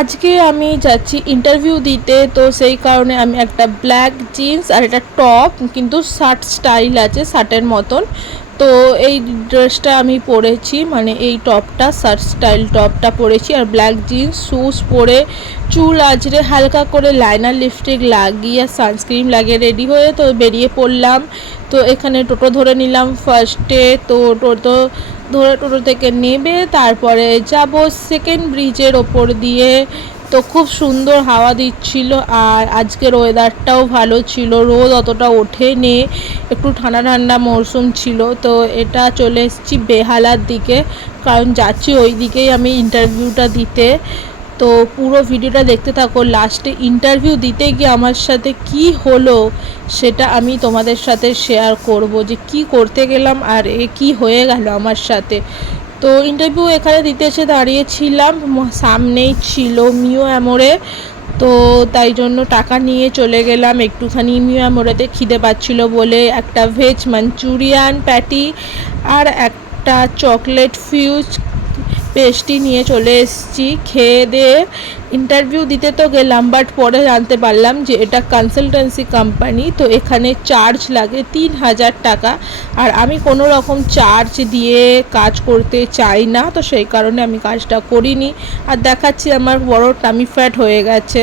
আজকে আমি যাচ্ছি ইন্টারভিউ দিতে, তো সেই কারণে আমি একটা ব্ল্যাক জিন্স আর একটা টপ, কিন্তু শার্ট স্টাইল আছে শার্টের মতন। তো এই ড্রেসটা আমি পরেছি, মানে এই টপটা শার্ট স্টাইল টপটা পরেছি, আর ব্ল্যাক জিন্স শ্যুজ পরে চুল আঁচড়ে হালকা করে লাইনার লিপস্টিক লাগিয়ে সানস্ক্রিন লাগিয়ে রেডি হয়ে তো বেরিয়ে পড়লাম। তো এখানে টোটো ধরে নিলাম ফার্স্টে। তো টোটো ধরে টোটো থেকে নেমে তারপরে যাব সেকেন্ড ব্রিজের ওপর দিয়ে। তো খুব সুন্দর হাওয়া দিচ্ছিল, আর আজকের ওয়েদারটাও ভালো ছিল, রোদ অতটা ওঠেনি, একটু ঠান্ডা ঠান্ডা মরশুম ছিল। তো এটা চলে এসেছি বেহালার দিকে, কারণ যাচ্ছি ওই দিকেই আমি ইন্টারভিউটা দিতে। তো পুরো ভিডিওটা দেখতে থাকো, লাস্টে ইন্টারভিউ দিতে গিয়ে আমার সাথে কি হলো সেটা আমি তোমাদের সাথে শেয়ার করব, যে কি করতে গেলাম আর কি হয়ে গেল আমার সাথে। তো ইন্টারভিউ এখানে দিতে এসে দাঁড়িয়েছিলাম, সামনেই ছিল মিও অ্যামোরে। তো তাই জন্য টাকা নিয়ে চলে গেলাম একটুখানি মিও অ্যামোরেতে, খিদে পাচ্ছিল বলে একটা ভেজ মাঞ্চুরিয়ান প্যাটি আর একটা চকলেট ফিউজ পেস্ট্রি নিয়ে চলে এসেছি। খেয়ে দিয়ে ইন্টারভিউ দিতে তো গেলাম, বাট পরে জানতে পারলাম যে এটা কনসালটেন্সি কোম্পানি, তো এখানে চার্জ লাগে 3000 টাকা। আর আমি কোনো রকম চার্জ দিয়ে কাজ করতে চাই না, তো সেই কারণে আমি কাজটা করিনি। আর দেখাচ্ছি আমার বড় টামি ফ্যাট হয়ে গেছে।